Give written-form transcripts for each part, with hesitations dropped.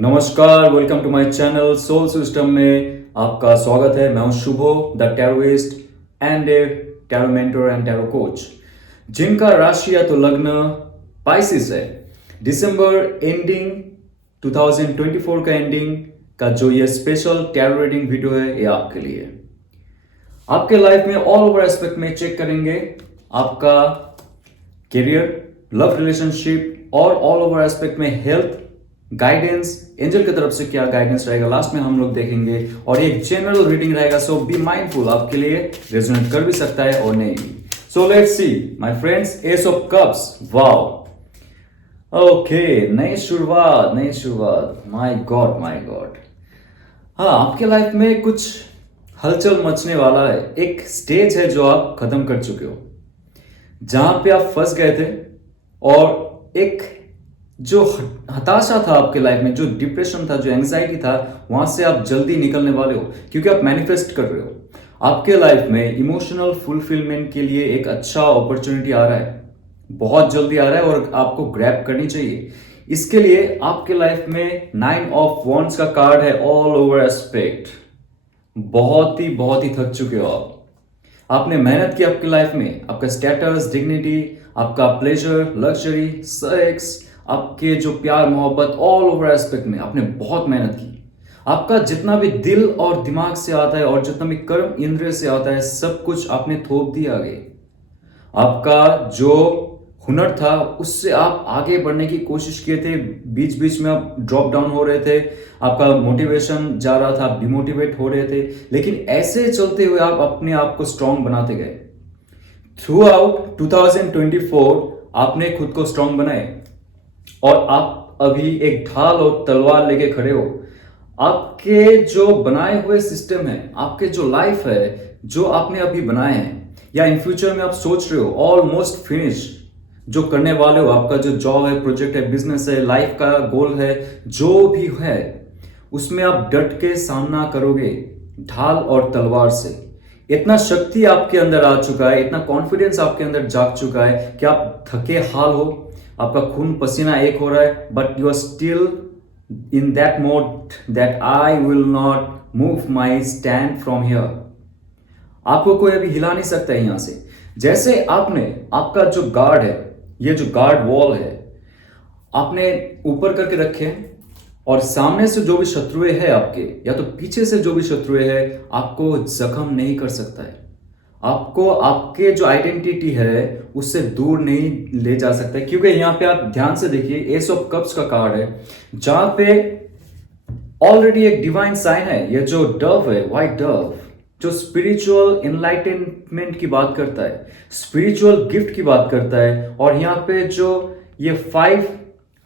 नमस्कार, welcome to my channel soul system में आपका स्वागत है। मैं हूं Shubho, the tarotist and a tarot mentor and tarot coach, जिनका राशि या तो लग्न पाइसिस है। दिसंबर एंडिंग 2024 का एंडिंग का जो ये स्पेशल टैरो रीडिंग वीडियो है, ये आपके लिए। आपके लाइफ में ऑल ओवर एस्पेक्ट में चेक करेंगे आपका करियर, लव रिलेशनशिप और ऑल ओवर एस्पेक्ट में हेल्थ, गाइडेंस, एंजल की तरफ से क्या गाइडेंस रहेगा लास्ट में हम लोग देखेंगे। और ये एक जनरल रीडिंग रहेगा, सो बी माइंडफुल, आपके लिए रेजोनेट कर भी सकता है और नहीं भी। So let's see my friends, S of cups. Wow, okay, नई शुरुआत। My God. हाँ, आपके लाइफ में कुछ हलचल मचने वाला है। एक स्टेज है जो आप खत्म कर चुके हो, जहां पे आप फंस गए थे, और एक जो हताशा था आपके लाइफ में, जो डिप्रेशन था, जो एंजाइटी था, वहां से आप जल्दी निकलने वाले हो, क्योंकि आप मैनिफेस्ट कर रहे हो। आपके लाइफ में इमोशनल फुलफिलमेंट के लिए एक अच्छा अपॉर्चुनिटी आ रहा है, बहुत जल्दी आ रहा है और आपको ग्रैब करनी चाहिए। इसके लिए आपके लाइफ में 9 ऑफ वॉन्ड्स का कार्ड है, ऑल ओवर एस्पेक्ट। बहुत ही थक चुके हो आप। आपने मेहनत की आपकी लाइफ में, आपका स्टेटस, डिग्निटी, आपका प्लेजर, लग्जरी, सेक्स, आपके जो प्यार मोहब्बत, ऑल ओवर एस्पेक्ट में आपने बहुत मेहनत की। आपका जितना भी दिल और दिमाग से आता है और जितना भी कर्म इंद्रिय से आता है, सब कुछ आपने थोप दिया आगे। आपका जो हुनर था, उससे आप आगे बढ़ने की कोशिश किए थे, बीच बीच में आप ड्रॉप डाउन हो रहे थे, आपका मोटिवेशन जा रहा था, आप डिमोटिवेट हो रहे थे, लेकिन ऐसे चलते हुए आप अपने आप को स्ट्रांग बनाते गए। थ्रू आउट 2024 आपने खुद को स्ट्रांग बनाए, और आप अभी एक ढाल और तलवार लेके खड़े हो। आपके जो बनाए हुए सिस्टम है, आपके जो लाइफ है, जो आपने अभी बनाए हैं या इन फ्यूचर में आप सोच रहे हो, ऑलमोस्ट फिनिश जो करने वाले हो, आपका जो जॉब है, प्रोजेक्ट है, बिजनेस है, लाइफ का गोल है, जो भी है, उसमें आप डट के सामना करोगे ढाल और तलवार से। इतना शक्ति आपके अंदर आ चुका है, इतना कॉन्फिडेंस आपके अंदर जाग चुका है कि आप थके हाल हो, आपका खून पसीना एक हो रहा है, but you are still in that mode that I will not move my stand from here. आपको कोई अभी हिला नहीं सकता है यहां से। जैसे आपने आपका जो गार्ड है, ये जो गार्ड वॉल है, आपने ऊपर करके रखे, और सामने से जो भी शत्रुएं है आपके, या तो पीछे से जो भी शत्रुएं है, आपको जख्म नहीं कर सकता है। आपको आपके जो आइडेंटिटी है उससे दूर नहीं ले जा सकता है, क्योंकि यहां पे आप ध्यान से देखिए, एस ऑफ कप्स का कार्ड है, जहां पे ऑलरेडी एक डिवाइन साइन है। ये जो डव है, व्हाइट डव, जो स्पिरिचुअल एनलाइटनमेंट की बात करता है, स्पिरिचुअल गिफ्ट की बात करता है। और यहाँ पे जो ये 5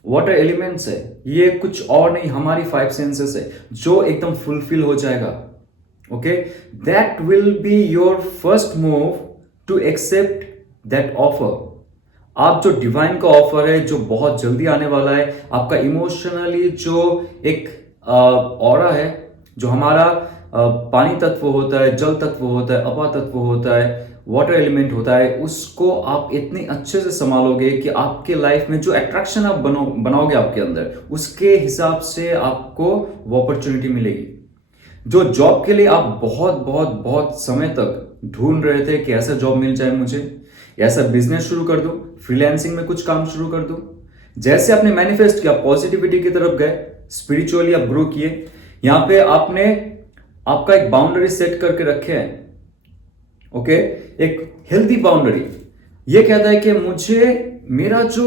वाटर एलिमेंट्स है, ये कुछ और नहीं, हमारी 5 सेंसेस है, जो एकदम फुलफिल हो जाएगा। Okay, that will be your first move to accept that offer. आप जो डिवाइन का ऑफर है, जो बहुत जल्दी आने वाला है, आपका इमोशनली जो एक ऑरा है, जो हमारा पानी तत्व होता है, जल तत्व होता है, अपा तत्व होता है, वाटर एलिमेंट होता है, उसको आप इतने अच्छे से संभालोगे कि आपके लाइफ में जो अट्रैक्शन आप बनाओगे आपके अंदर, उसके हिसाब से आपको वो अपॉर्चुनिटी मिलेगी। जो जॉब के लिए आप बहुत समय तक ढूंढ रहे थे कि ऐसा जॉब मिल जाए मुझे, ऐसा बिजनेस शुरू कर दूं, फ्रीलांसिंग में कुछ काम शुरू कर दूं, जैसे आपने मैनिफेस्ट किया, पॉजिटिविटी की तरफ गए, स्पिरिचुअली आप ग्रो किए। यहां पे आपने आपका एक बाउंड्री सेट करके रखे हैं। ओके, एक हेल्दी बाउंड्री। ये कहता है कि मुझे मेरा जो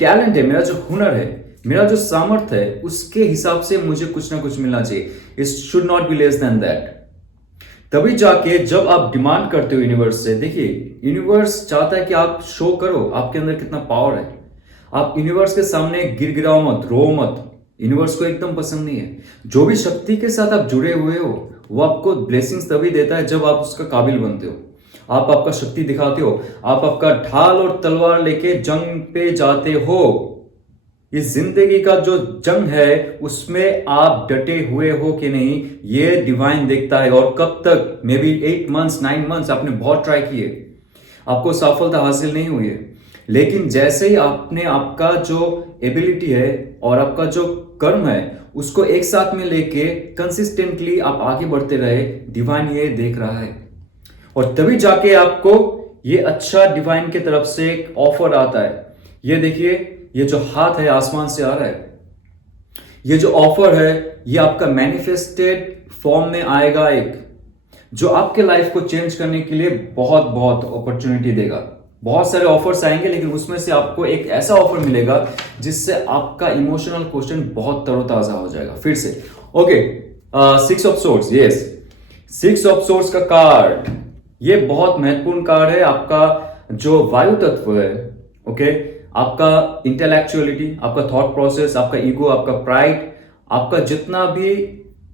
टैलेंट है, मेरा जो हुनर है, मेरा जो सामर्थ्य है, उसके हिसाब से मुझे कुछ ना कुछ मिलना चाहिए। It should not be less than that. तभी जाके जब आप डिमांड करते हो यूनिवर्स से, देखिए यूनिवर्स चाहता है कि आप शो करो आपके अंदर कितना पावर है। आप यूनिवर्स के सामने गिड़गिड़ाओ मत, रो मत। यूनिवर्स को एकदम पसंद नहीं है। जो भी शक्ति के साथ आप जुड़े हुए हो, वो आपको ब्लेसिंग्स तभी देता है जब आप उसका काबिल बनते हो, आप आपका शक्ति दिखाते हो, आप आपका ढाल और तलवार लेके जंग पे जाते हो। इस जिंदगी का जो जंग है, उसमें आप डटे हुए हो कि नहीं, ये डिवाइन देखता है। और कब तक, मे बी 8 मंथ्स 9 मंथ्स आपने बहुत ट्राई किए, आपको सफलता हासिल नहीं हुई है। लेकिन जैसे ही आपने आपका जो एबिलिटी है और आपका जो कर्म है उसको एक साथ में लेके कंसिस्टेंटली आप आगे बढ़ते रहे, डिवाइन ये देख रहा है। और तभी जाके आपको ये अच्छा डिवाइन की तरफ से एक ऑफर आता है। ये देखिए, ये जो हाथ है आसमान से आ रहा है, ये जो ऑफर है ये आपका मैनिफेस्टेड फॉर्म में आएगा, एक जो आपके लाइफ को चेंज करने के लिए बहुत बहुत अपॉर्चुनिटी देगा। बहुत सारे ऑफर्स आएंगे, लेकिन उसमें से आपको एक ऐसा ऑफर मिलेगा जिससे आपका इमोशनल क्वेश्चन बहुत तरोताजा हो जाएगा फिर से। Okay, 6 of swords, yes, 6 of swords का कार्ड ये बहुत महत्वपूर्ण कार्ड है। आपका जो वायु तत्व है, ओके, आपका इंटेलेक्चुअलिटी, आपका थॉट प्रोसेस, आपका ईगो, आपका प्राइड, आपका जितना भी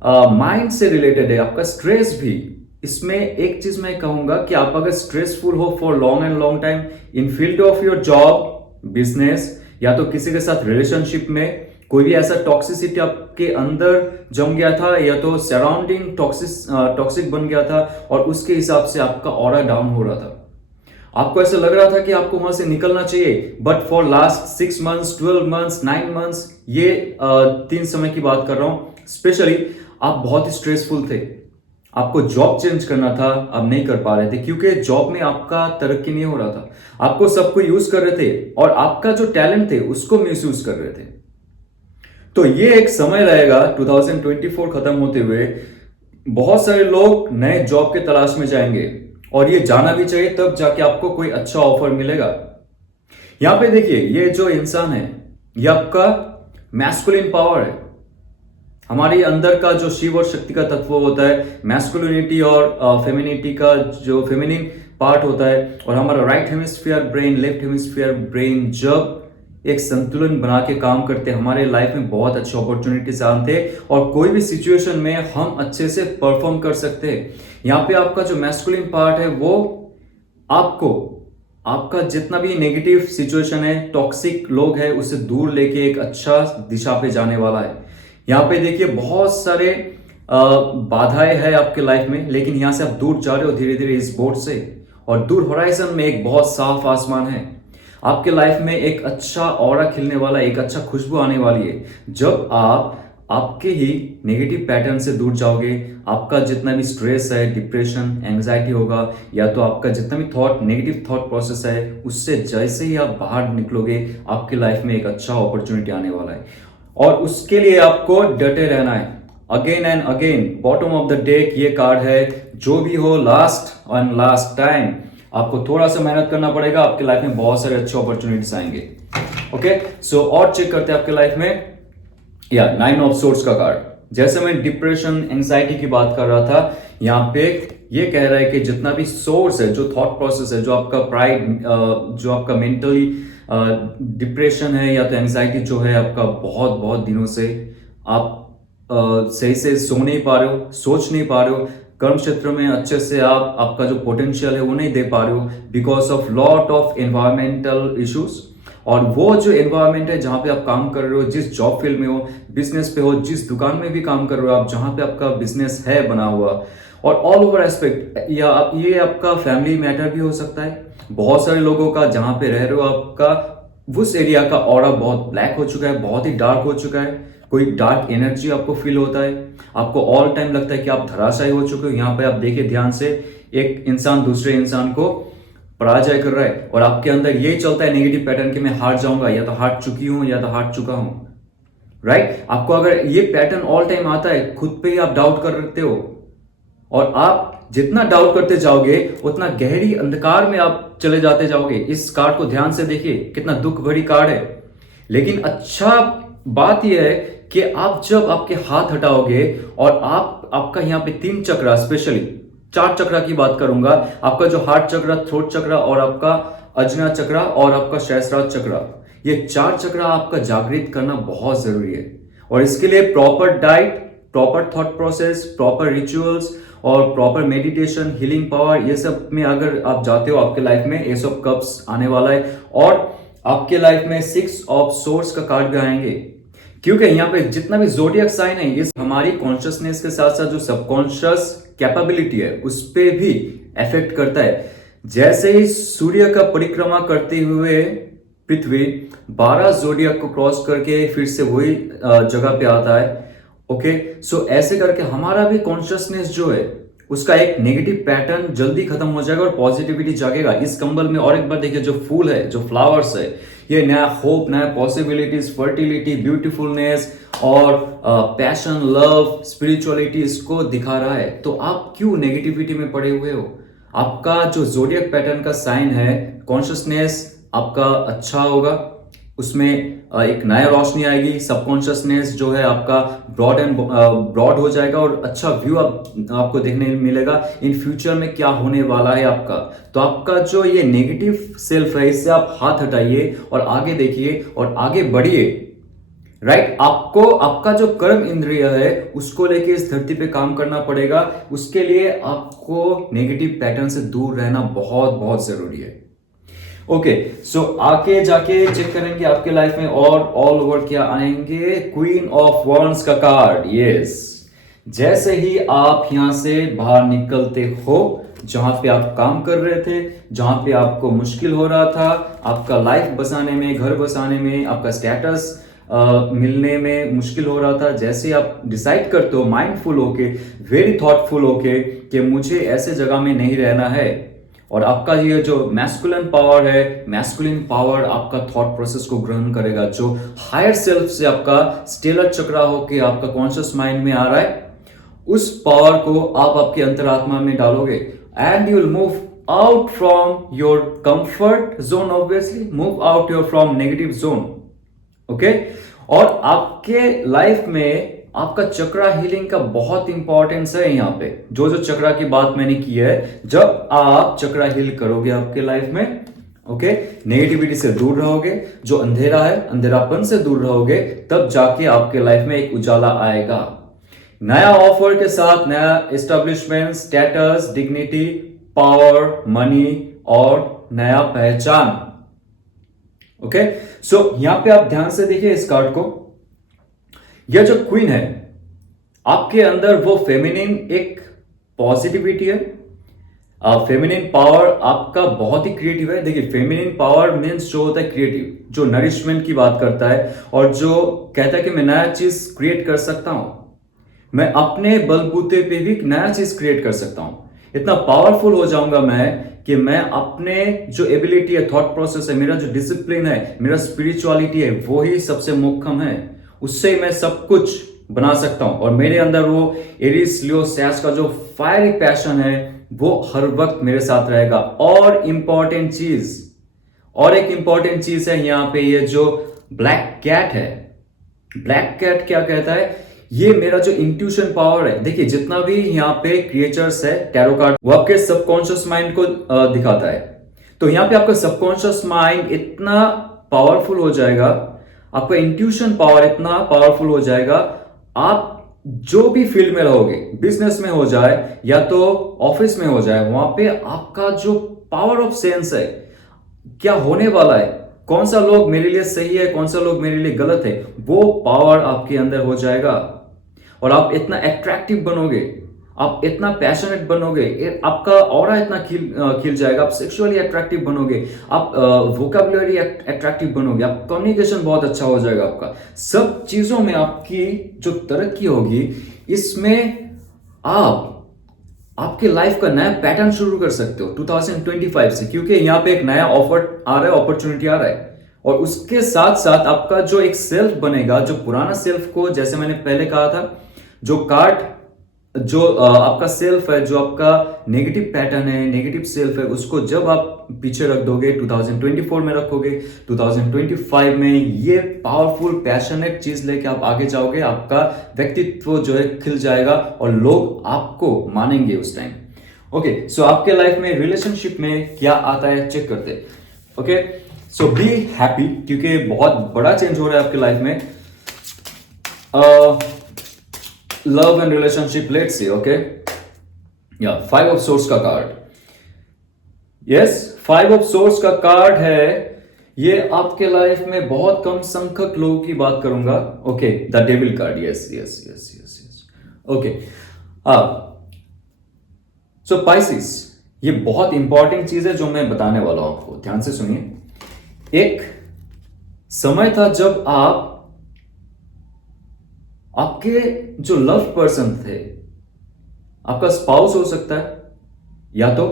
माइंड से रिलेटेड है, आपका स्ट्रेस भी। इसमें एक चीज मैं कहूंगा कि आप अगर स्ट्रेसफुल हो for long and long time in field of your job, business, या तो किसी के साथ रिलेशनशिप में कोई भी ऐसा टॉक्सिसिटी आपके अंदर जम गया था, या तो सराउंडिंग टॉक्सिक बन गया था और उसके हिसाब से आपका ऑरा डाउन हो रहा था, आपको ऐसा लग रहा था कि आपको वहां से निकलना चाहिए, but for last 6 months, 12 months, 9 months, ये 3 समय की बात कर रहा हूं स्पेशली, आप बहुत ही स्ट्रेसफुल थे। आपको जॉब चेंज करना था, आप नहीं कर पा रहे थे क्योंकि जॉब में आपका तरक्की नहीं हो रहा था। आपको सबको यूज कर रहे थे और आपका जो टैलेंट थे उसको मिसयूज कर रहे थे। तो ये एक समय रहेगा 2024 खत्म होते हुए, बहुत सारे लोग नए जॉब के तलाश में जाएंगे और ये जाना भी चाहिए, तब जाके आपको कोई अच्छा ऑफर मिलेगा। यहां पे देखिए, ये जो इंसान है ये आपका मैस्कुलिन पावर है। हमारे अंदर का जो शिव और शक्ति का तत्व होता है, मैस्कुलिनिटी और फेमिनिटी का जो फेमिनिन पार्ट होता है, और हमारा right hemisphere brain, left hemisphere brain जब एक संतुलन बना के काम करते, हमारे लाइफ में बहुत अच्छे अपॉर्चुनिटीज आते हैं और कोई भी सिचुएशन में हम अच्छे से परफॉर्म कर सकते हैं। यहाँ पे आपका जो मैस्कुलिन पार्ट है वो आपको आपका जितना भी नेगेटिव सिचुएशन है, टॉक्सिक लोग हैं, उससे दूर लेके एक अच्छा दिशा पे जाने वाला है। यहाँ पे देखिए बहुत सारे बाधाएं हैं आपके लाइफ में, लेकिन यहाँ से आप दूर जा रहे हो धीरे धीरे इस बोर्ड से, और दूर होराइजन में एक बहुत साफ आसमान है। आपके लाइफ में एक अच्छा ऑरा खिलने वाला, एक अच्छा खुशबू आने वाली है जब आप आपके ही नेगेटिव पैटर्न से दूर जाओगे। आपका जितना भी स्ट्रेस है, डिप्रेशन, एंजाइटी होगा, या तो आपका जितना भी नेगेटिव थॉट प्रोसेस है, उससे जैसे ही आप बाहर निकलोगे आपकी लाइफ में एक अच्छा अपॉर्चुनिटी आने वाला है। और उसके लिए आपको डटे रहना है। Again and again, bottom of the deck ये कार्ड है, जो भी हो लास्ट एंड लास्ट टाइम आपको थोड़ा सा मेहनत करना पड़ेगा, आपके लाइफ में बहुत सारे अच्छे अपॉर्चुनिटीज आएंगे। ओके, सो और चेक करते हैं आपके लाइफ में, या 9 ऑफ सोर्ड्स का कार्ड। जैसे मैं डिप्रेशन, एंजाइटी की बात कर रहा था, यहाँ पे ये कह रहा है कि जितना भी सोर्स है, जो थॉट प्रोसेस है, जो आपका प्राइड, जो आपका मेंटली डिप्रेशन है या तो एंजाइटी जो है आपका, बहुत बहुत दिनों से आप सही से सो नहीं पा रहे हो, सोच नहीं पा रहे हो, कर्म क्षेत्र में अच्छे से आपका जो पोटेंशियल है वो नहीं दे पा रहे हो, because of lot of environmental issues. और वो जो एनवायरमेंट है जहां पे आप काम कर रहे हो, जिस जॉब फील्ड में हो, बिजनेस पे हो, जिस दुकान में भी काम कर रहे हो आप, जहां पे आपका बिजनेस है बना हुआ, और ऑल ओवर एस्पेक्ट, या ये आपका फैमिली मैटर भी हो सकता है। बहुत सारे लोगों का जहां पे रह रहे हो, आपका उस एरिया का ऑरा बहुत ब्लैक हो चुका है, बहुत ही डार्क हो चुका है, कोई डार्क एनर्जी आपको फील होता है, आपको ऑल टाइम लगता है कि आप धराशायी हो चुके हो। यहाँ पे आप देखिए ध्यान से, एक इंसान दूसरे इंसान को पराजय कर रहा है और आपके अंदर यही चलता है नेगेटिव पैटर्न कि मैं हार जाऊंगा, या तो हार चुकी हूं या तो हार चुका हूं, राइट। आपको अगर ये पैटर्न ऑल टाइम आता है, खुद पे ही आप डाउट करते हो, और आप जितना डाउट करते जाओगे उतना गहरी अंधकार में आप चले जाते जाओगे। इस कार्ड को ध्यान से देखिए, कितना दुख भरी कार्ड है। लेकिन अच्छा बात यह है कि आप जब आपके हाथ हटाओगे और आपका यहाँ पे 3 चक्र, स्पेशली 4 चक्र की बात करूंगा, आपका जो हार्ट चक्र, थ्रोट चक्र, और आपका अजना चक्र, और आपका सहस्रार चक्र, ये 4 चक्र आपका जागृत करना बहुत जरूरी है। और इसके लिए proper diet, proper thought process, proper rituals और प्रॉपर मेडिटेशन, हीलिंग पावर, ये सब में अगर आप जाते हो, आपके लाइफ में एस ऑफ कप्स आने वाला है, और आपके लाइफ में 6 ऑफ सोर्ड्स का कार्ड भी आएंगे। क्योंकि यहाँ पे जितना भी जोडियक साइन है, ये हमारी कॉन्शियसनेस के साथ साथ जो सबकॉन्शियस कैपेबिलिटी है उस पे भी इफेक्ट करता है। जैसे ही सूर्य का परिक्रमा करते हुए पृथ्वी 12 जोडियक को क्रॉस करके फिर से वही जगह पे आता है। ओके, सो ऐसे करके हमारा भी कॉन्शियसनेस जो है उसका एक नेगेटिव पैटर्न जल्दी खत्म हो जाएगा और पॉजिटिविटी जागेगा इस कंबल में। और एक बार देखिए, जो फूल है, जो फ्लावर्स है, ये नया होप, नया पॉसिबिलिटीज, फर्टिलिटी, ब्यूटीफुलनेस और पैशन, लव, स्पिरिचुअलिटी इसको दिखा रहा है। तो आप क्यों नेगेटिविटी में पड़े हुए हो? आपका जो जोडियक पैटर्न का साइन है, कॉन्शियसनेस आपका अच्छा होगा, उसमें एक नया रोशनी आएगी, सबकॉन्शियसनेस जो है आपका ब्रॉड हो जाएगा और अच्छा व्यू आपको देखने मिलेगा इन फ्यूचर में क्या होने वाला है आपका। तो आपका जो ये नेगेटिव सेल्फ है, इससे आप हाथ हटाइए और आगे देखिए और आगे बढ़िए। राइट, आपको आपका जो कर्म इंद्रिय है उसको लेके इस धरती पे काम करना पड़ेगा। उसके लिए आपको नेगेटिव पैटर्न से दूर रहना बहुत बहुत जरूरी है। ओके, सो आगे जाके चेक करेंगे आपके लाइफ में और ऑल ओवर क्या आएंगे। क्वीन ऑफ वॉन्ड्स का कार्ड, यस। जैसे ही आप यहां से बाहर निकलते हो, जहां पे आप काम कर रहे थे, जहां पे आपको मुश्किल हो रहा था, आपका लाइफ बसाने में, घर बसाने में, आपका स्टेटस मिलने में मुश्किल हो रहा था, जैसे आप डिसाइड करते हो माइंडफुल होके, वेरी थॉटफुल होके कि मुझे ऐसे जगह में नहीं रहना है, और आपका ये जो मैस्कुलिन पावर है, मैस्कुलिन पावर आपका थॉट प्रोसेस को ग्रहण करेगा, जो हायर सेल्फ से आपका स्टेलर चक्रा होके आपका कॉन्शियस माइंड में आ रहा है, उस पावर को आप आपके अंतरात्मा में डालोगे and you will move out from your comfort zone, obviously move out your from negative zone. Okay, और आपके लाइफ में आपका चक्रा हीलिंग का बहुत इंपॉर्टेंस है। यहाँ पे जो जो चक्रा की बात मैंने की है, जब आप चक्रा हील करोगे आपके लाइफ में, ओके, नेगेटिविटी से दूर रहोगे, जो अंधेरा है, अंधेरापन से दूर रहोगे, तब जाके आपके लाइफ में एक उजाला आएगा, नया ऑफर के साथ, नया establishment, status, dignity, power, money और नया पहचान। ओके, सो यहां पे आप ध्यान से देखिए इस कार्ड को। यह जो क्वीन है, आपके अंदर वो फेमिनिन एक पॉजिटिविटी है, फेमिनिन पावर आपका बहुत ही क्रिएटिव है। देखिए, फेमिनिन पावर मीन्स जो होता है क्रिएटिव, जो नरिशमेंट की बात करता है और जो कहता है कि मैं नया चीज क्रिएट कर सकता हूं, मैं अपने बलबूते पे भी नया चीज क्रिएट कर सकता हूं। इतना पावरफुल हो जाऊंगा मैं कि मैं अपने जो एबिलिटी है, थॉट प्रोसेस है, मेरा जो डिसिप्लिन है, मेरा स्पिरिचुअलिटी है, वो ही सबसे मुख्यम है, उससे मैं सब कुछ बना सकता हूं। और मेरे अंदर वो एरिस लियो सैज का जो फायरी पैशन है वो हर वक्त मेरे साथ रहेगा। और एक इंपॉर्टेंट चीज है यहाँ पे, ये जो ब्लैक कैट है, ब्लैक कैट क्या कहता है, ये मेरा जो इंट्यूशन पावर है। देखिए, जितना भी यहाँ पे क्रिएचर्स है टैरो कार्ड, वो आपके सबकॉन्शियस माइंड को दिखाता है। तो यहाँ पे आपका सबकॉन्शियस माइंड इतना पावरफुल हो जाएगा, आपका इंट्यूशन पावर इतना पावरफुल हो जाएगा, आप जो भी फील्ड में रहोगे, बिजनेस में हो जाए या तो ऑफिस में हो जाए, वहां पे आपका जो पावर ऑफ सेंस है, क्या होने वाला है, कौन सा लोग मेरे लिए सही है, कौन सा लोग मेरे लिए गलत है, वो पावर आपके अंदर हो जाएगा। और आप इतना अट्रैक्टिव बनोगे, आप इतना पैशनेट बनोगे, आपका ऑरा इतना खिल जाएगा, आप सेक्सुअली अट्रैक्टिव बनोगे, आप वोकैबुलरी अट्रैक्टिव बनोगे, आप कम्युनिकेशन बहुत अच्छा हो जाएगा आपका। सब चीजों में आपकी जो तरक्की होगी, इसमें आप आपके लाइफ का नया पैटर्न शुरू कर सकते हो 2025 से, क्योंकि यहां पे एक नया ऑफर आ रहा है, अपॉर्चुनिटी आ रहा है। और उसके साथ साथ आपका जो एक सेल्फ बनेगा, जो पुराना सेल्फ को, जैसे मैंने पहले कहा था, जो कार्ड, जो आपका सेल्फ है, जो आपका नेगेटिव पैटर्न है, नेगेटिव सेल्फ है, उसको जब आप पीछे रख दोगे, 2024 में रखोगे, 2025 में ये पावरफुल पैशनेट चीज लेके आप आगे जाओगे, आपका व्यक्तित्व जो है खिल जाएगा और लोग आपको मानेंगे उस टाइम। ओके, सो आपके लाइफ में रिलेशनशिप में क्या आता है चेक करते। ओके, सो बी हैप्पी, क्योंकि बहुत बड़ा चेंज हो रहा है आपके लाइफ में। Love and relationship, let's see. Okay, या 5 ऑफ सोर्स का कार्ड, यस, 5 ऑफ सोर्स का कार्ड है। ये आपके लाइफ में बहुत कम संख्यक लोगों की बात करूंगा। Okay, the devil card, yes yes yes yes yes. Okay, so Pisces, ये बहुत इंपॉर्टेंट चीज है जो मैं बताने वाला हूं आपको, ध्यान से सुनिए। एक समय था जब आपके जो लव पर्सन थे, आपका स्पाउस हो सकता है, या तो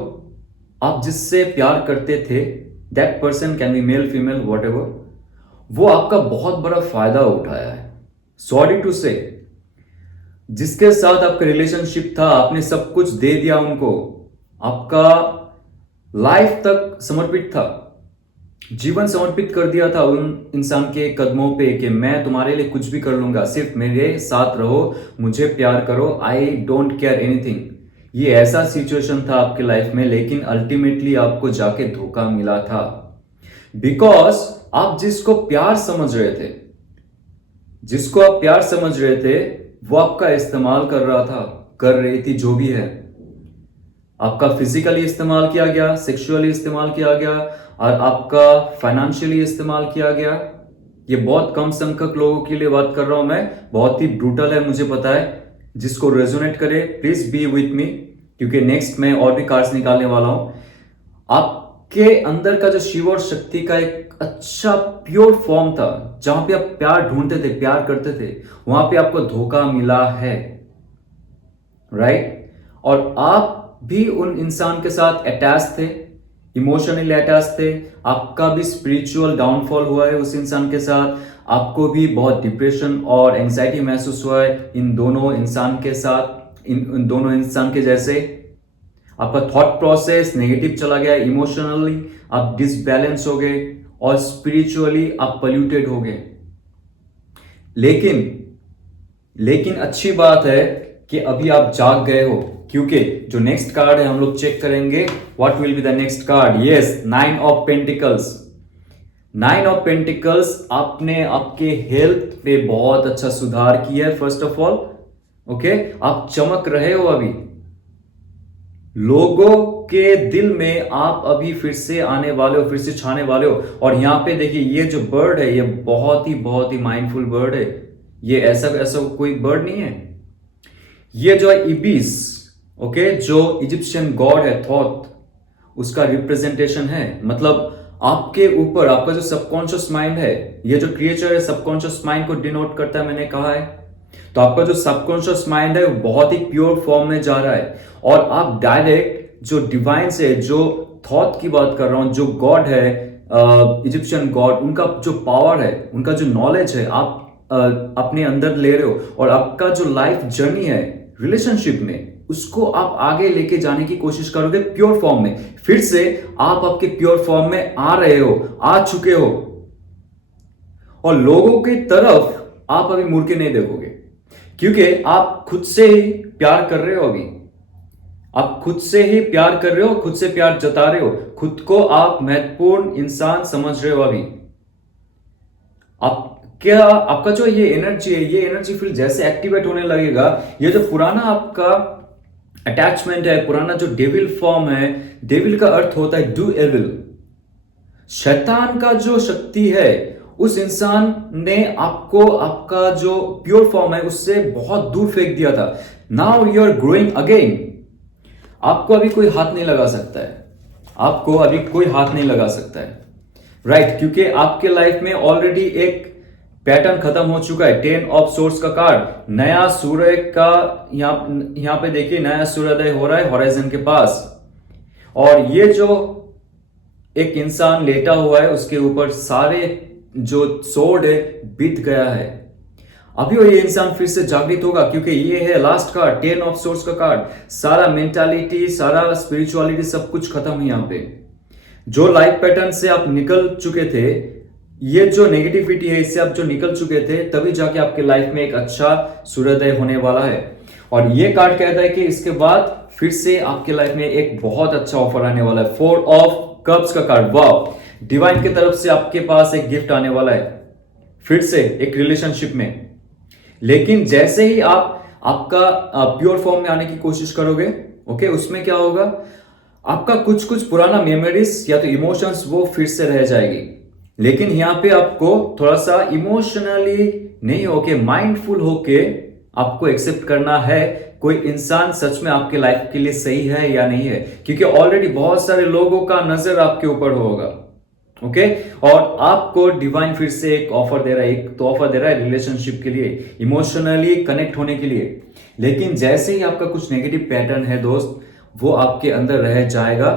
आप जिससे प्यार करते थे, that person can be male female what ever, वो आपका बहुत बड़ा फायदा उठाया है। सॉरी टू से, जिसके साथ आपका रिलेशनशिप था, आपने सब कुछ दे दिया उनको, आपका लाइफ तक समर्पित था, जीवन समर्पित कर दिया था उन इंसान के कदमों पे कि मैं तुम्हारे लिए कुछ भी कर लूंगा, सिर्फ मेरे साथ रहो, मुझे प्यार करो, आई डोंट केयर एनीथिंग। ये ऐसा सिचुएशन था आपके लाइफ में, लेकिन अल्टीमेटली आपको जाके धोखा मिला था। बिकॉज आप जिसको प्यार समझ रहे थे, जिसको आप प्यार समझ रहे थे, वो आपका इस्तेमाल कर रहा था, कर रही थी, जो भी है। आपका फिजिकली इस्तेमाल किया गया, सेक्सुअली इस्तेमाल किया गया, और आपका फाइनेंशियली इस्तेमाल किया गया। ये बहुत कम संख्यक लोगों के लिए बात कर रहा हूं मैं, बहुत ही ब्रूटल है, मुझे पता है। जिसको रेजोनेट करे प्लीज बी विथ मी, क्योंकि नेक्स्ट मैं और भी कार्ड्स निकालने वाला हूं। आपके अंदर का जो शिव और शक्ति का एक अच्छा प्योर फॉर्म था, जहां पे आप प्यार ढूंढते थे, प्यार करते थे, वहां पे आपको धोखा मिला है, राइट? और आप भी उन इंसान के साथ अटैच थे, इमोशनली अटैच थे, आपका भी स्पिरिचुअल डाउनफॉल हुआ है उस इंसान के साथ, आपको भी बहुत डिप्रेशन और एंजाइटी महसूस हुआ है इन दोनों इंसान के साथ, इन दोनों इंसान के जैसे। आपका थॉट प्रोसेस नेगेटिव चला गया, इमोशनली आप डिसबैलेंस हो गए, और स्पिरिचुअली आप पोल्यूटेड हो गए। लेकिन अच्छी बात है कि अभी आप जाग गए हो, क्योंकि जो नेक्स्ट कार्ड है हम लोग चेक करेंगे, what will be the next card. Yes, 9 of pentacles. 9 of pentacles, आपने आपके हेल्थ पे बहुत अच्छा सुधार किया है। फर्स्ट ऑफ ऑल, ओके, आप चमक रहे हो अभी, लोगों के दिल में आप अभी फिर से आने वाले हो, फिर से छाने वाले हो। और यहां पे देखिए, ये जो बर्ड है, ये बहुत ही माइंडफुल बर्ड है। ये ऐसा कोई बर्ड नहीं है। ये जो है इबिस, ओके, जो इजिप्शियन गॉड है थॉथ, उसका रिप्रेजेंटेशन है। मतलब आपके ऊपर आपका जो सबकॉन्शियस माइंड है, ये जो क्रिएचर है सबकॉन्शियस माइंड को डिनोट करता है, मैंने कहा है। तो आपका जो सबकॉन्शियस माइंड है वो बहुत ही प्योर फॉर्म में जा रहा है, और आप डायरेक्ट जो डिवाइन से, जो थॉट की बात कर रहा हूं, जो गॉड है, इजिप्शियन गॉड, उनका जो पावर है, उनका जो नॉलेज है, आप अपने अंदर ले रहे हो। और आपका जो लाइफ जर्नी है रिलेशनशिप में, उसको आप आगे लेके जाने की कोशिश करोगे प्योर फॉर्म में। फिर से आप आपके प्योर फॉर्म में आ रहे हो, आ चुके हो, और लोगों की तरफ आप अभी मुड़ के नहीं देखोगे, क्योंकि आप खुद से ही प्यार कर रहे हो। अभी आप खुद से ही प्यार कर रहे हो, खुद से प्यार जता रहे हो, खुद को आप महत्वपूर्ण इंसान समझ रहे हो। अभी आप क्या, आपका जो ये एनर्जी है, ये एनर्जी फील्ड जैसे एक्टिवेट होने लगेगा, ये जो पुराना आपका अटैचमेंट है, पुराना जो डेविल फॉर्म है, डेविल का अर्थ होता है डू एविल, शैतान का जो शक्ति है, उस इंसान ने आपको आपका जो प्योर फॉर्म है उससे बहुत दूर फेंक दिया था। Now you are growing again. आपको अभी कोई हाथ नहीं लगा सकता है, आपको अभी कोई हाथ नहीं लगा सकता है, राइट? क्योंकि आपके लाइफ में ऑलरेडी एक पैटर्न खत्म हो चुका है। 10 ऑफ सोर्स का कार्ड, नया सूर्य का यहां पे देखिए, नया सूर्योदय हो रहा है हॉराइजन के पास, और ये जो एक इंसान लेटा हुआ है, उसके ऊपर सारे जो सोर्ड है बीत गया है। अभी वो ये इंसान फिर से जागृत होगा, क्योंकि ये है लास्ट कार्ड, 10 ऑफ सोर्स का कार्ड। सारा मेंटालिटी, सारा स्पिरिचुअलिटी, सब कुछ खत्म है यहाँ पे। जो लाइफ पैटर्न से आप निकल चुके थे, ये जो नेगेटिविटी है, इससे आप जो निकल चुके थे, तभी जाके आपके लाइफ में एक अच्छा सूर्योदय होने वाला है। और ये कार्ड कहता है कि इसके बाद फिर से आपके लाइफ में एक बहुत अच्छा ऑफर आने वाला है। 4 ऑफ कप्स का कार्ड, वाव, डिवाइन की तरफ से आपके पास एक गिफ्ट आने वाला है, फिर से एक रिलेशनशिप में। लेकिन जैसे ही आप आपका प्योर फॉर्म में आने की कोशिश करोगे, ओके, उसमें क्या होगा, आपका कुछ पुराना मेमोरीज या तो इमोशंस वो फिर से रह जाएगी। लेकिन यहां पे आपको थोड़ा सा इमोशनली नहीं होके, माइंडफुल होके आपको एक्सेप्ट करना है कोई इंसान सच में आपके लाइफ के लिए सही है या नहीं है, क्योंकि ऑलरेडी बहुत सारे लोगों का नजर आपके ऊपर होगा। ओके और आपको डिवाइन फिर से एक ऑफर दे रहा है, एक तो ऑफर दे रहा है रिलेशनशिप के लिए, इमोशनली कनेक्ट होने के लिए। लेकिन जैसे ही आपका कुछ नेगेटिव पैटर्न है दोस्त, वो आपके अंदर रह जाएगा।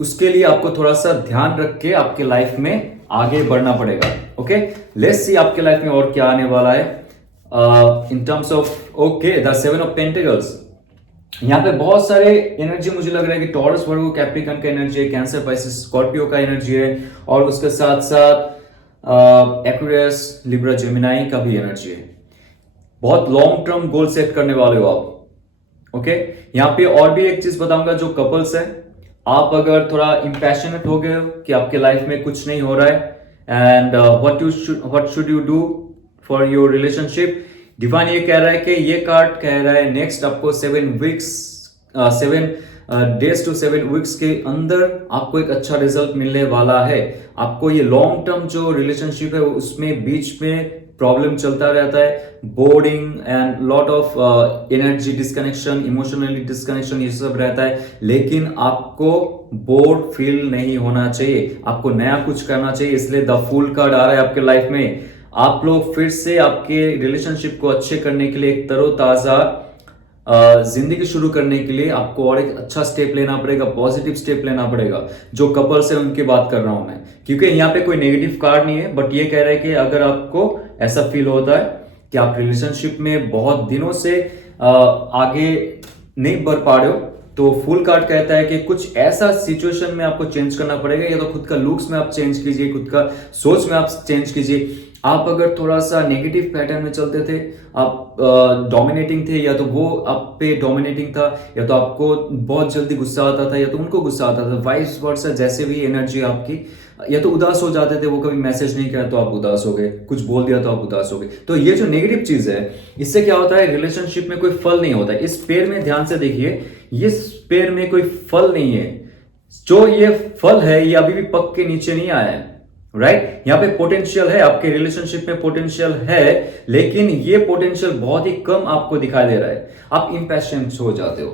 उसके लिए आपको थोड़ा सा ध्यान रख के आपके लाइफ में आगे बढ़ना पड़ेगा। ओके, लेट्स सी आपके लाइफ में और क्या आने वाला है in terms of okay the 7 of pentacles. यहाँ पे बहुत सारे एनर्जी मुझे लग रहा है कि टॉरस, वर्गो, कैप्रिकॉन का एनर्जी है, कैंसर, पाइसेस, स्कॉर्पियो का एनर्जी है, और उसके साथ साथ एक्वेरियस, लिब्रा, जेमिनाई का भी एनर्जी है। बहुत लॉन्ग टर्म गोल सेट करने वाले हो आप। ओके, यहाँ पे और भी एक चीज बताऊंगा, जो कपल्स है, आप अगर थोड़ा इम्पैशनेट हो गए हो कि आपके लाइफ में कुछ नहीं हो रहा है and what should you do for your relationship, divine ये कह रहा है कि ये कार्ड कह रहा है नेक्स्ट आपको 7 डेज टू 7 वीक्स के अंदर आपको एक अच्छा रिजल्ट मिलने वाला है। आपको ये लॉन्ग टर्म जो रिलेशनशिप है उसमें बीच में प्रॉब्लम चलता रहता है, boarding and lot of energy disconnection, emotionally disconnection, ये सब रहता है। लेकिन आपको बोर्ड फील नहीं होना चाहिए, आपको नया कुछ करना चाहिए। इसलिए द फूल कार्ड आ रहा है आपके लाइफ में। आप लोग फिर से आपके रिलेशनशिप को अच्छे करने के लिए, एक तरोताजा जिंदगी शुरू करने के लिए आपको और एक अच्छा स्टेप लेना पड़ेगा, पॉजिटिव स्टेप लेना पड़ेगा। जो कपल्स है उनकी बात कर रहा हूं मैं, क्योंकि यहाँ पे कोई नेगेटिव कार्ड नहीं है, बट ये कह रहा है कि अगर आपको ऐसा फील होता है कि आप रिलेशनशिप में बहुत दिनों से आगे नहीं बढ़ पा रहे हो, तो फुल कार्ड कहता है कि कुछ ऐसा सिचुएशन में आपको चेंज करना पड़ेगा। या तो खुद का लुक्स में आप चेंज कीजिए, खुद का सोच में आप चेंज कीजिए। आप अगर थोड़ा सा नेगेटिव पैटर्न में चलते थे, आप डोमिनेटिंग थे, या तो वो आप पे डोमिनेटिंग था, या तो आपको बहुत जल्दी गुस्सा आता था, या तो उनको गुस्सा आता था, वाइस वर्सा, जैसे भी एनर्जी आपकी, या तो उदास हो जाते थे, वो कभी मैसेज नहीं किया तो आप उदास हो गए, कुछ बोल दिया तो आप उदास हो गए। तो ये जो नेगेटिव चीज है, इससे क्या होता है, रिलेशनशिप में कोई फल नहीं होता है। इस पेड़ में ध्यान से देखिए, ये पेड़ में कोई फल नहीं है। जो ये फल है ये अभी भी पक के नीचे नहीं आया है, राइट? यहाँ पे पोटेंशियल है, आपके रिलेशनशिप में पोटेंशियल है, लेकिन ये पोटेंशियल बहुत ही कम आपको दिखाई दे रहा है। आप इंपैशंट हो जाते हो,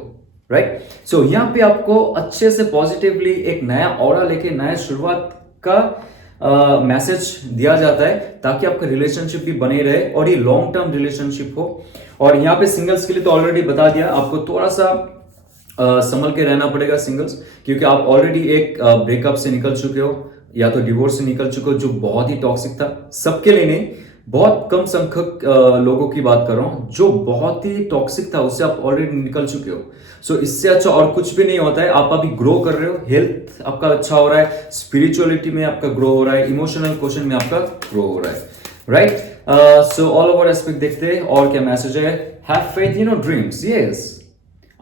राइट? सो यहाँ पे आपको अच्छे से पॉजिटिवली एक नया ऑरा लेके नया शुरुआत का मैसेज दिया जाता है, ताकि आपका रिलेशनशिप भी बने रहे और ये लॉन्ग टर्म रिलेशनशिप हो। और यहाँ पे सिंगल्स के लिए तो ऑलरेडी बता दिया, आपको थोड़ा सा संभल के रहना पड़ेगा सिंगल्स, क्योंकि आप ऑलरेडी एक ब्रेकअप से निकल चुके हो, या तो डिवोर्स से निकल चुके हो, जो बहुत ही टॉक्सिक था। सबके लिए नहीं, बहुत कम संख्यक लोगों की बात कर रहा हूं, जो बहुत ही टॉक्सिक था उससे आप ऑलरेडी निकल चुके हो। सो इससे अच्छा और कुछ भी नहीं होता है। आप अभी ग्रो कर रहे हो, हेल्थ आपका अच्छा हो रहा है, स्पिरिचुअलिटी में आपका ग्रो हो रहा है, इमोशनल क्वेश्चन में आपका ग्रो हो रहा है, right? So all over aspect देखते हैं और क्या मैसेज है। Have faith in your dreams. Yes,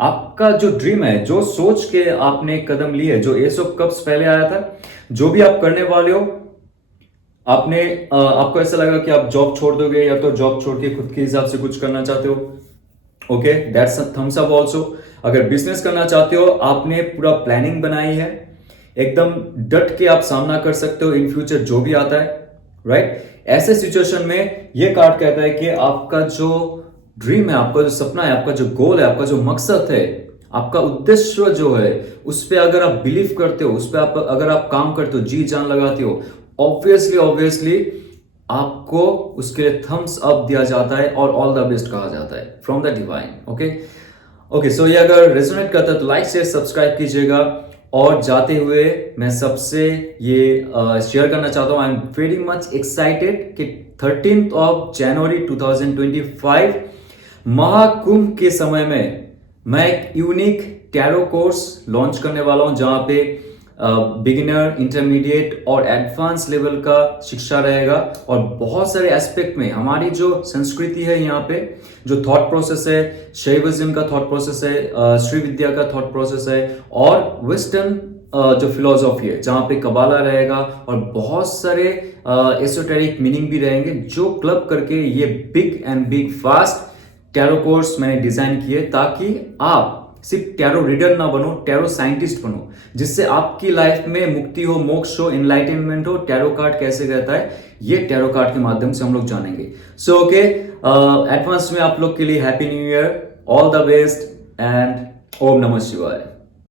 आपका जो ड्रीम है, जो सोच के आपने कदम लिए, जो एस ऑफ कप्स पहले आया था, जो भी आप करने वाले हो, आपको ऐसा लगा कि आप जॉब छोड़ दोगे, या तो जॉब छोड़ के खुद के हिसाब से कुछ करना चाहते हो, okay, that's a thumbs up also. अगर बिजनेस करना चाहते हो, आपने पूरा प्लानिंग बनाई है, एकदम डट के आप सामना कर सकते हो इन फ्यूचर जो भी आता है, राइट? ऐसे सिचुएशन में ये कार्ड कहता है कि आपका जो ड्रीम है, आपका जो सपना है, आपका जो गोल है, आपका जो मकसद है, आपका उद्देश्य जो है, उस पर अगर आप बिलीव करते हो, उस पर अगर आप काम करते हो, जी जान लगाते हो, ऑब्वियसली आपको उसके लिए थम्स अप दिया जाता है और ऑल द बेस्ट कहा जाता है फ्रॉम द डिवाइन। ओके, सो ये अगर रेजोनेट करता है तो लाइक शेयर सब्सक्राइब कीजिएगा। और जाते हुए मैं सबसे ये शेयर करना चाहता हूं, I am very much excited कि 13 जनवरी 2025 महाकुंभ के समय में मैं एक यूनिक टैरो कोर्स लॉन्च करने वाला हूं, जहां पे बिगिनर, इंटरमीडिएट और एडवांस लेवल का शिक्षा रहेगा। और बहुत सारे एस्पेक्ट में हमारी जो संस्कृति है, यहाँ पे जो थॉट प्रोसेस है, शैविज्म का थॉट प्रोसेस है, श्री विद्या का थॉट प्रोसेस है, और वेस्टर्न जो फिलोसॉफी है, जहां पे कबाला रहेगा, और बहुत सारे एसोटेरिक मीनिंग भी रहेंगे, जो क्लब करके ये बिग फास्ट टैरो कोर्स मैंने डिजाइन किए, ताकि आप सिर्फ टैरो रीडर ना बनो, टैरो साइंटिस्ट बनो, जिससे आपकी लाइफ में मुक्ति हो, मोक्ष हो, एनलाइटनमेंट हो। टैरो कार्ड कैसे कहता है, ये टैरो कार्ड के माध्यम से हम लोग जानेंगे। सो ओके, एडवांस में आप लोग के लिए happy new year, all the best and ओम नमः शिवाय।